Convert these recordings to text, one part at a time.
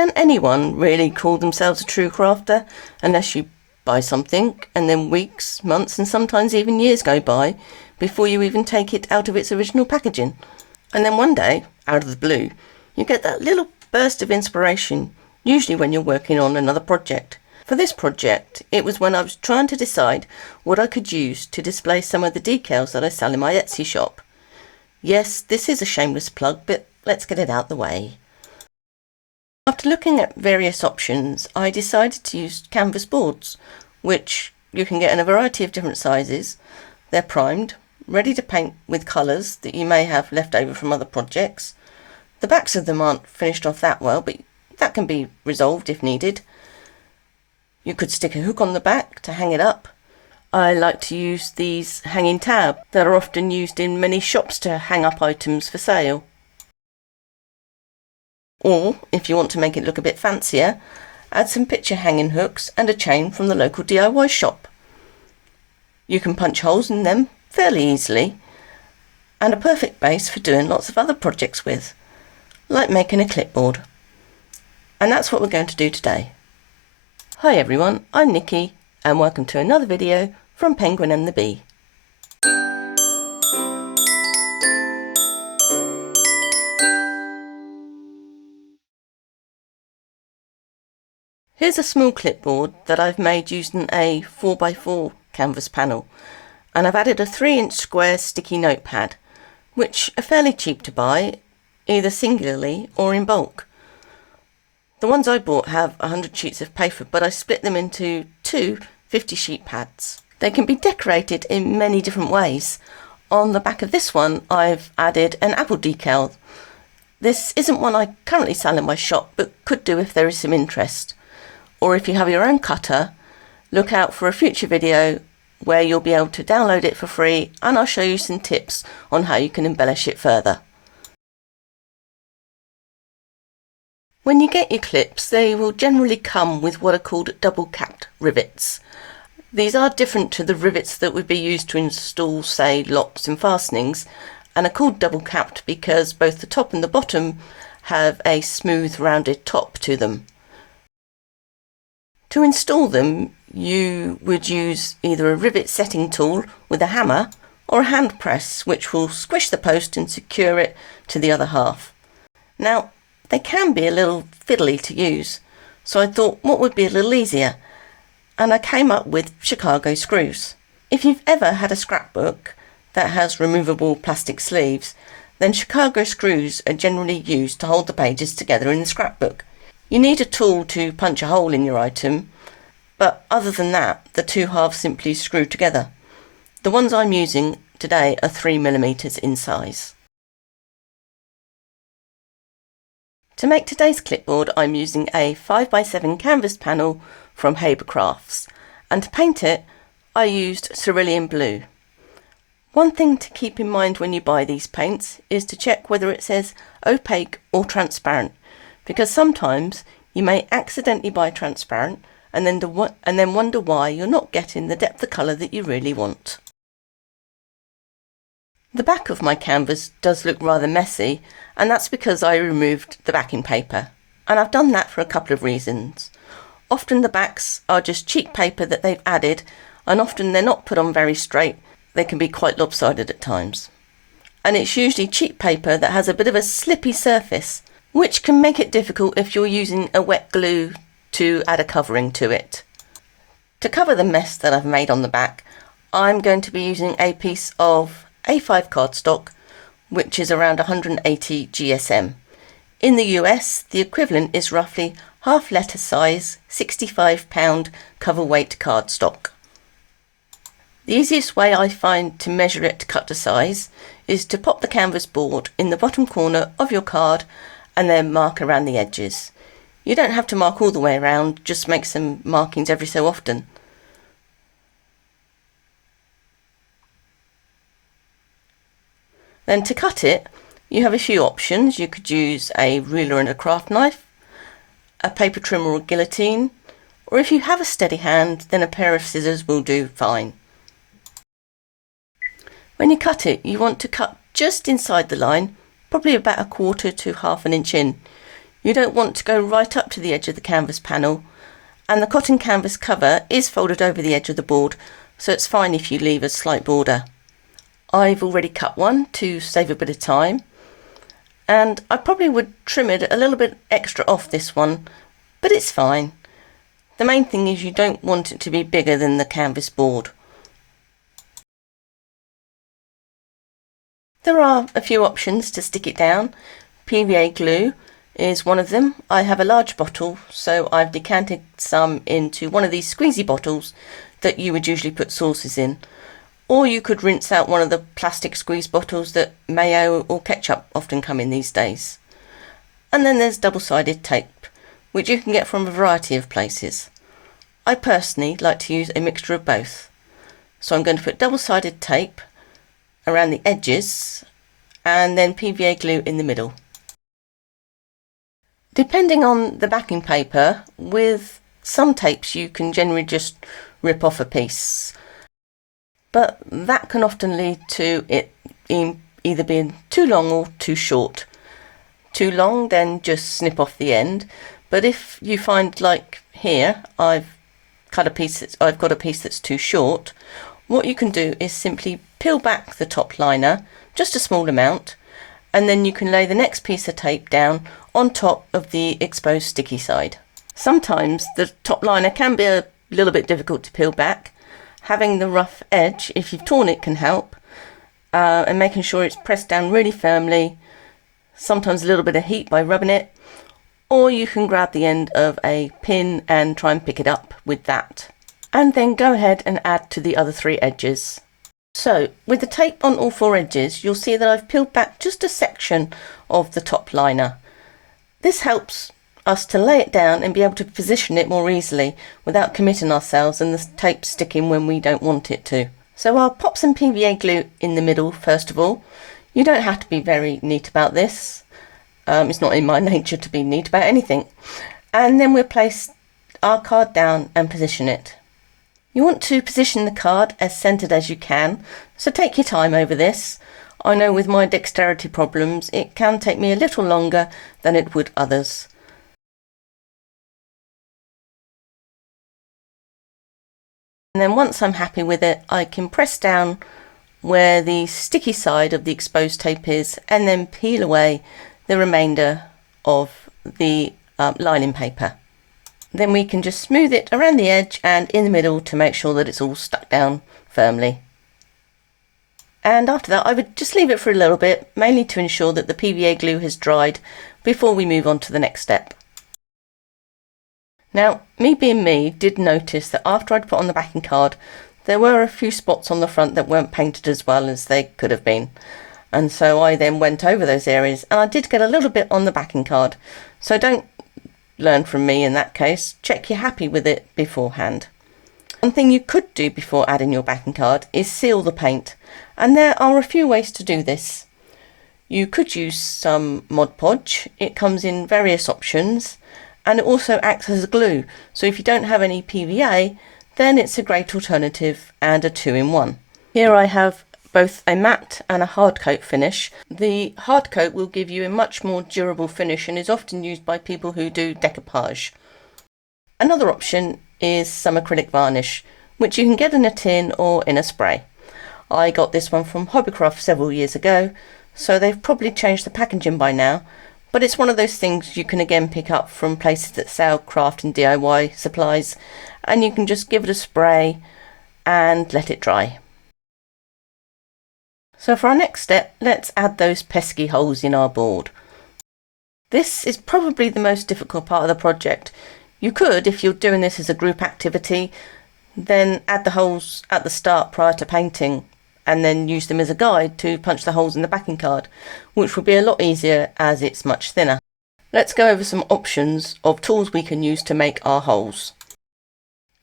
Can anyone really call themselves a true crafter unless you buy something and then weeks, months and sometimes even years go by before you even take it out of its original packaging? And then one day, out of the blue, you get that little burst of inspiration, usually when you're working on another project. For this project, it was when I was trying to decide what I could use to display some of the decals that I sell in my Etsy shop. Yes, this is a shameless plug, but let's get it out the way. After looking at various options, I decided to use canvas boards, which you can get in a variety of different sizes. They're primed, ready to paint with colours that you may have left over from other projects. The backs of them aren't finished off that well, but that can be resolved if needed. You could stick a hook on the back to hang it up. I like to use these hanging tabs that are often used in many shops to hang up items for sale. Or, if you want to make it look a bit fancier, add some picture hanging hooks and a chain from the local DIY shop. You can punch holes in them fairly easily, and a perfect base for doing lots of other projects with, like making a clipboard. And that's what we're going to do today. Hi everyone, I'm Nikki, and welcome to another video from Penguin and the Bee. Here's a small clipboard that I've made using a 4x4 canvas panel, and I've added a 3-inch square sticky notepad, which are fairly cheap to buy, either singularly or in bulk. The ones I bought have 100 sheets of paper, but I split them into two 50-sheet pads. They can be decorated in many different ways. On the back of this one, I've added an apple decal. This isn't one I currently sell in my shop, but could do if there is some interest. Or if you have your own cutter, look out for a future video where you'll be able to download it for free, and I'll show you some tips on how you can embellish it further. When you get your clips, they will generally come with what are called double capped rivets. These are different to the rivets that would be used to install, say, locks and fastenings, and are called double capped because both the top and the bottom have a smooth rounded top to them. To install them, you would use either a rivet setting tool with a hammer or a hand press, which will squish the post and secure it to the other half. Now, they can be a little fiddly to use, so I thought what would be a little easier, and I came up with Chicago screws. If you've ever had a scrapbook that has removable plastic sleeves, then Chicago screws are generally used to hold the pages together in the scrapbook. You need a tool to punch a hole in your item, but other than that, the two halves simply screw together. The ones I'm using today are 3mm in size. To make today's clipboard, I'm using a 5x7 canvas panel from Haber Crafts, and to paint it, I used cerulean blue. One thing to keep in mind when you buy these paints is to check whether it says opaque or transparent, because sometimes you may accidentally buy transparent and then wonder why you're not getting the depth of colour that you really want. The back of my canvas does look rather messy, and that's because I removed the backing paper, and I've done that for a couple of reasons. Often the backs are just cheap paper that they've added, and often they're not put on very straight. They can be quite lopsided at times. And it's usually cheap paper that has a bit of a slippy surface, which can make it difficult if you're using a wet glue to add a covering to it. To cover the mess that I've made on the back, I'm going to be using a piece of A5 cardstock, which is around 180 GSM. In the US, the equivalent is roughly half letter size, 65-pound cover weight cardstock. The easiest way I find to measure it to cut to size is to pop the canvas board in the bottom corner of your card and then mark around the edges. You don't have to mark all the way around, just make some markings every so often. Then to cut it, you have a few options. You could use a ruler and a craft knife, a paper trimmer or guillotine, or if you have a steady hand, then a pair of scissors will do fine. When you cut it, you want to cut just inside the line, probably about 1/4 to 1/2 inch in. You don't want to go right up to the edge of the canvas panel, and the cotton canvas cover is folded over the edge of the board, so it's fine if you leave a slight border. I've already cut one to save a bit of time, and I probably would trim it a little bit extra off this one, but it's fine. The main thing is you don't want it to be bigger than the canvas board. There are a few options to stick it down. PVA glue is one of them. I have a large bottle, so I've decanted some into one of these squeezy bottles that you would usually put sauces in. Or you could rinse out one of the plastic squeeze bottles that mayo or ketchup often come in these days. And then there's double-sided tape, which you can get from a variety of places. I personally like to use a mixture of both. So I'm going to put double-sided tape around the edges and then PVA glue in the middle. Depending on the backing paper, with some tapes you can generally just rip off a piece, but that can often lead to it either being too long or too short. Too long, then just snip off the end, but if you find, like here, I've got a piece that's too short, what you can do is simply peel back the top liner, just a small amount, and then you can lay the next piece of tape down on top of the exposed sticky side. Sometimes the top liner can be a little bit difficult to peel back. Having the rough edge, if you've torn it, can help, and making sure it's pressed down really firmly, sometimes a little bit of heat by rubbing it, or you can grab the end of a pin and try and pick it up with that. And then go ahead and add to the other 3 edges. So with the tape on all 4 edges, you'll see that I've peeled back just a section of the top liner. This helps us to lay it down and be able to position it more easily without committing ourselves and the tape sticking when we don't want it to. So I'll pop some PVA glue in the middle first of all. You don't have to be very neat about this. It's not in my nature to be neat about anything. And then we'll place our card down and position it. You want to position the card as centered as you can, so take your time over this. I know with my dexterity problems it can take me a little longer than it would others. And then once I'm happy with it, I can press down where the sticky side of the exposed tape is and then peel away the remainder of the lining paper. Then we can just smooth it around the edge and in the middle to make sure that it's all stuck down firmly. And after that I would just leave it for a little bit, mainly to ensure that the PVA glue has dried before we move on to the next step. Now, me being me, did notice that after I'd put on the backing card, there were a few spots on the front that weren't painted as well as they could have been. And so I then went over those areas and I did get a little bit on the backing card. So don't learn from me in that case, check you're happy with it beforehand. One thing you could do before adding your backing card is seal the paint, and there are a few ways to do this. You could use some Mod Podge. It comes in various options and it also acts as a glue, so if you don't have any PVA then it's a great alternative and a 2-in-1. Here I have both a matte and a hard coat finish. The hard coat will give you a much more durable finish and is often used by people who do decoupage. Another option is some acrylic varnish, which you can get in a tin or in a spray. I got this one from Hobbycraft several years ago, so they've probably changed the packaging by now, but it's one of those things you can again pick up from places that sell craft and DIY supplies, and you can just give it a spray and let it dry. So for our next step, let's add those pesky holes in our board. This is probably the most difficult part of the project. You could, if you're doing this as a group activity, then add the holes at the start prior to painting and then use them as a guide to punch the holes in the backing card, which would be a lot easier as it's much thinner. Let's go over some options of tools we can use to make our holes.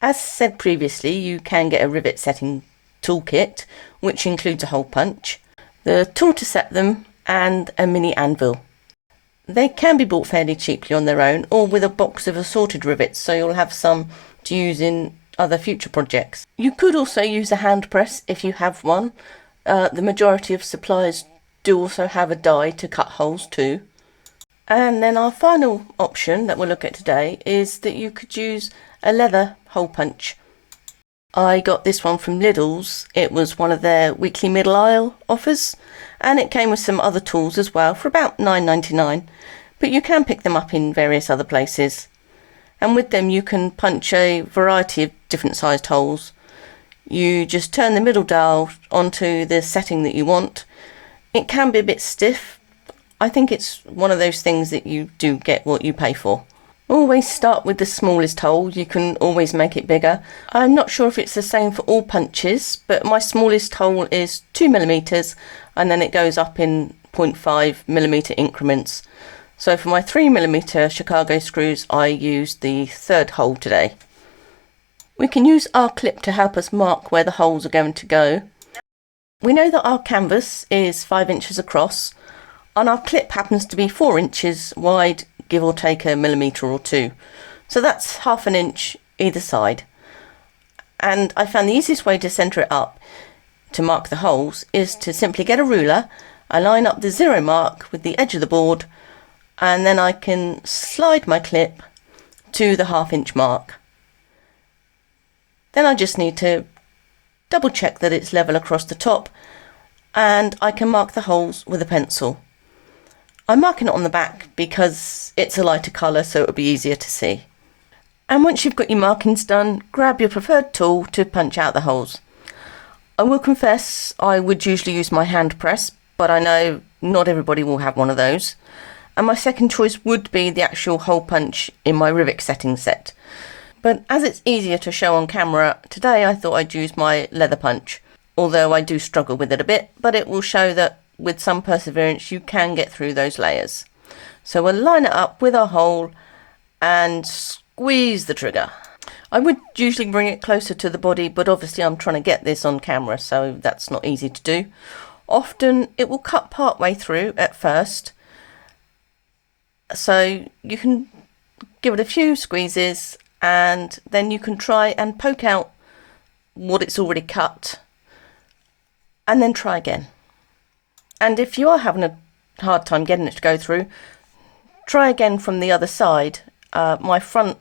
As said previously, you can get a rivet setting toolkit, which includes a hole punch, the tool to set them, and a mini anvil. They can be bought fairly cheaply on their own or with a box of assorted rivets, so you'll have some to use in other future projects. You could also use a hand press if you have one. The majority of suppliers do also have a die to cut holes too. And then our final option that we'll look at today is that you could use a leather hole punch. I got this one from Lidl's. It was one of their weekly middle aisle offers, and it came with some other tools as well for about £9.99, but you can pick them up in various other places. And with them you can punch a variety of different sized holes. You just turn the middle dial onto the setting that you want. It can be a bit stiff. I think it's one of those things that you do get what you pay for. Always start with the smallest hole. You can always make it bigger. I'm not sure if it's the same for all punches, but my smallest hole is 2mm, and then it goes up in 0.5mm increments. So for my 3mm Chicago screws, I used the third hole today. We can use our clip to help us mark where the holes are going to go. We know that our canvas is 5 inches across, and our clip happens to be 4 inches wide, give or take a millimetre or two. So that's ½ an inch either side. And I found the easiest way to centre it up to mark the holes is to simply get a ruler and line up the 0 mark with the edge of the board, and then I can slide my clip to the ½ inch mark. Then I just need to double check that it's level across the top, and I can mark the holes with a pencil. I'm marking it on the back because it's a lighter colour, so it'll be easier to see. And once you've got your markings done, grab your preferred tool to punch out the holes. I will confess I would usually use my hand press, but I know not everybody will have one of those. And my second choice would be the actual hole punch in my Rivet setting set. But as it's easier to show on camera, today I thought I'd use my leather punch. Although I do struggle with it a bit, but it will show that with some perseverance you can get through those layers. So we'll line it up with our hole and squeeze the trigger. I would usually bring it closer to the body, but obviously I'm trying to get this on camera, so that's not easy to do. Often it will cut part way through at first, so you can give it a few squeezes and then you can try and poke out what it's already cut, and then try again. And if you are having a hard time getting it to go through, try again from the other side. My front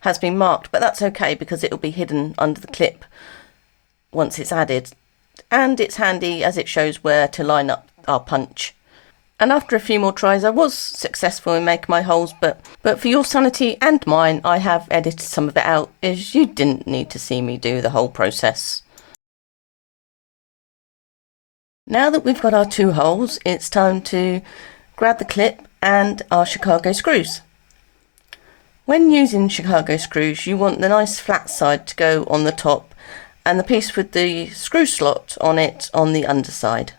has been marked, but that's okay because it will be hidden under the clip once it's added. And it's handy as it shows where to line up our punch. And after a few more tries I was successful in making my holes, but for your sanity and mine I have edited some of it out, as you didn't need to see me do the whole process. Now that we've got our 2 holes, it's time to grab the clip and our Chicago screws. When using Chicago screws, you want the nice flat side to go on the top and the piece with the screw slot on it on the underside.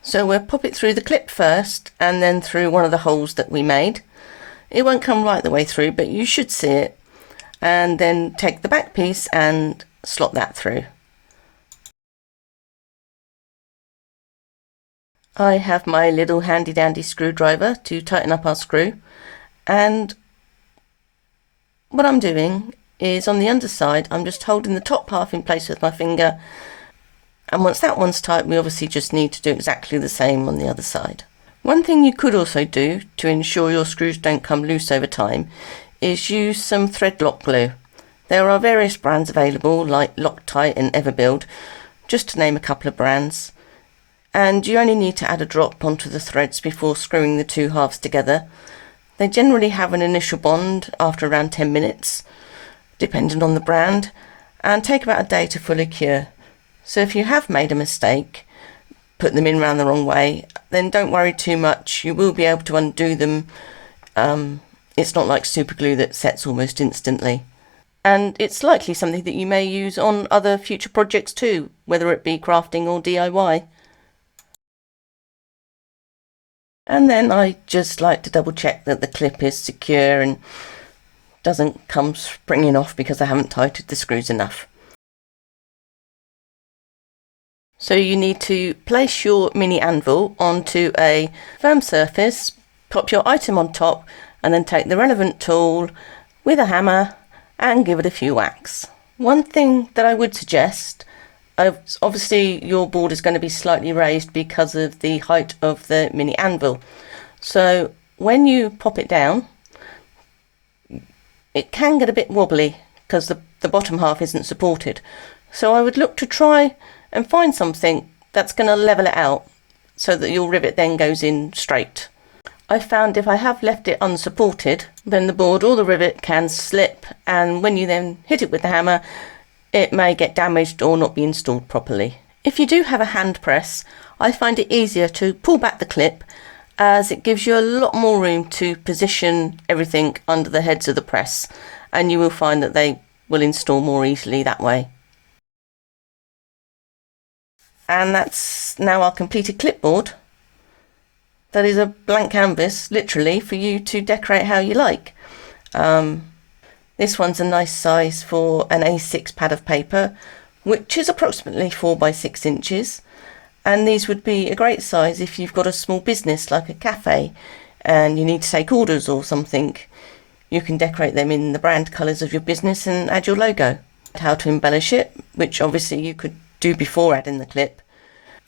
So we'll pop it through the clip first and then through one of the holes that we made. It won't come right the way through, but you should see it. And then take the back piece and slot that through. I have my little handy dandy screwdriver to tighten up our screw, and what I'm doing is on the underside I'm just holding the top half in place with my finger, and once that one's tight we obviously just need to do exactly the same on the other side. One thing you could also do to ensure your screws don't come loose over time is use some thread lock glue. There are various brands available like Loctite and Everbuild, just to name a couple of brands. And you only need to add a drop onto the threads before screwing the 2 halves together. They generally have an initial bond after around 10 minutes, depending on the brand, and take about a day to fully cure. So if you have made a mistake, put them in round the wrong way, then don't worry too much, you will be able to undo them. It's not like super glue that sets almost instantly. And it's likely something that you may use on other future projects too, whether it be crafting or DIY. And then I just like to double check that the clip is secure and doesn't come springing off because I haven't tightened the screws enough. So you need to place your mini anvil onto a firm surface, pop your item on top, and then take the relevant tool with a hammer and give it a few whacks. One thing that I would suggest, obviously your board is going to be slightly raised because of the height of the mini anvil. So when you pop it down, it can get a bit wobbly because the bottom half isn't supported. So I would look to try and find something that's going to level it out so that your rivet then goes in straight. I found if I have left it unsupported, then the board or the rivet can slip, and when you then hit it with the hammer, it may get damaged or not be installed properly. If you do have a hand press, I find it easier to pull back the clip, as it gives you a lot more room to position everything under the heads of the press, and you will find that they will install more easily that way. And that's now our completed clipboard. That is a blank canvas, literally, for you to decorate how you like. This one's a nice size for an A6 pad of paper, which is approximately 4 by 6 inches. And these would be a great size if you've got a small business like a cafe and you need to take orders or something. You can decorate them in the brand colours of your business and add your logo. How to embellish it, which obviously you could do before adding the clip.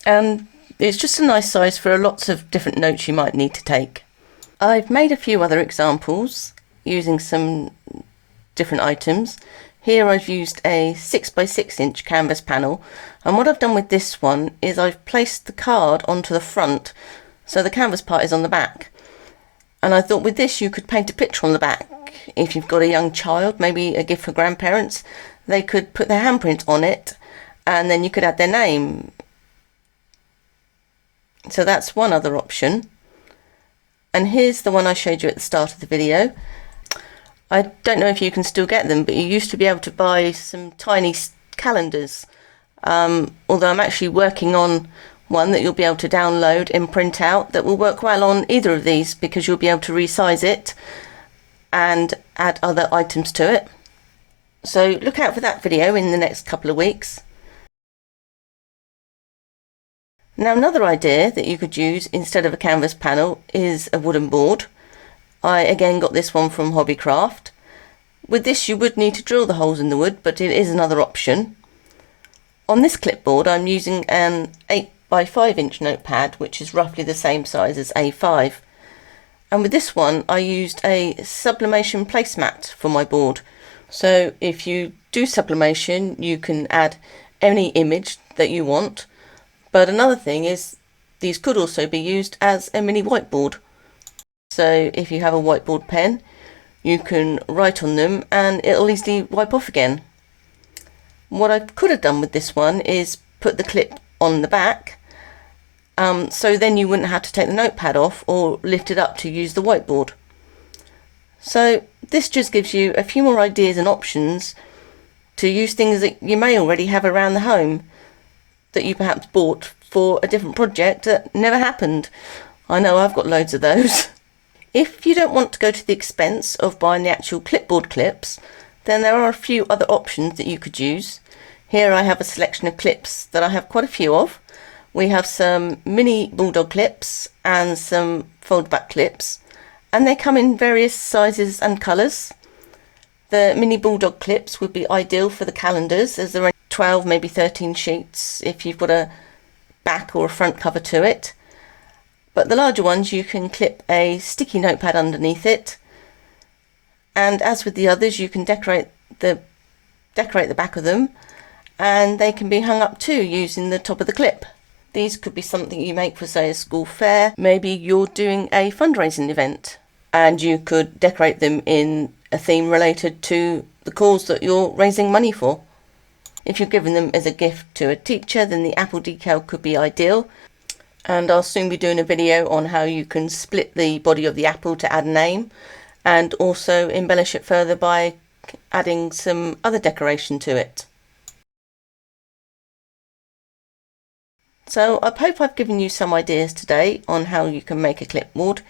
And it's just a nice size for lots of different notes you might need to take. I've made a few other examples using some different items. Here I've used a 6 by 6 inch canvas panel, and what I've done with this one is I've placed the card onto the front so the canvas part is on the back. And I thought with this you could paint a picture on the back. If you've got a young child, maybe a gift for grandparents, they could put their handprint on it and then you could add their name. So that's one other option. And here's the one I showed you at the start of the video. I don't know if you can still get them, but you used to be able to buy some tiny calendars. Although I'm actually working on one that you'll be able to download and print out that will work well on either of these, because you'll be able to resize it and add other items to it. So look out for that video in the next couple of weeks. Now another idea that you could use instead of a canvas panel is a wooden board. I again got this one from Hobbycraft. With this you would need to drill the holes in the wood, but it is another option. On this clipboard I'm using an 8 by 5 inch notepad, which is roughly the same size as A5. And with this one I used a sublimation placemat for my board. So if you do sublimation you can add any image that you want. But another thing is these could also be used as a mini whiteboard. So if you have a whiteboard pen, you can write on them and it'll easily wipe off again. What I could have done with this one is put the clip on the back, so then you wouldn't have to take the notepad off or lift it up to use the whiteboard. So this just gives you a few more ideas and options to use things that you may already have around the home that you perhaps bought for a different project that never happened. I know I've got loads of those. If you don't want to go to the expense of buying the actual clipboard clips, then there are a few other options that you could use. Here I have a selection of clips that I have quite a few of. We have some mini bulldog clips and some fold back clips, and they come in various sizes and colours. The mini bulldog clips would be ideal for the calendars, as there are 12, maybe 13 sheets if you've got a back or a front cover to it. But the larger ones you can clip a sticky notepad underneath it, and as with the others you can decorate the back of them, and they can be hung up too using the top of the clip. These could be something you make for, say, a school fair. Maybe you're doing a fundraising event and you could decorate them in a theme related to the cause that you're raising money for. If you're giving them as a gift to a teacher, then the apple decal could be ideal. And I'll soon be doing a video on how you can split the body of the apple to add a name, and also embellish it further by adding some other decoration to it. So I hope I've given you some ideas today on how you can make a clipboard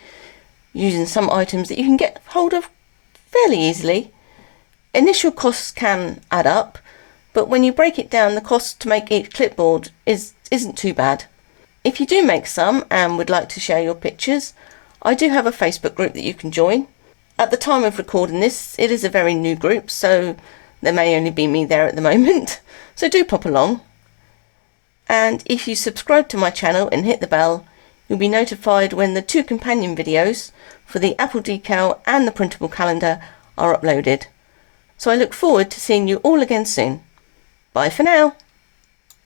using some items that you can get hold of fairly easily. Initial costs can add up, but when you break it down, the cost to make each clipboard isn't too bad. If you do make some and would like to share your pictures, I do have a Facebook group that you can join. At the time of recording this, it is a very new group, so there may only be me there at the moment, so do pop along. And if you subscribe to my channel and hit the bell, you'll be notified when the 2 companion videos for the Apple decal and the printable calendar are uploaded. So I look forward to seeing you all again soon. Bye for now.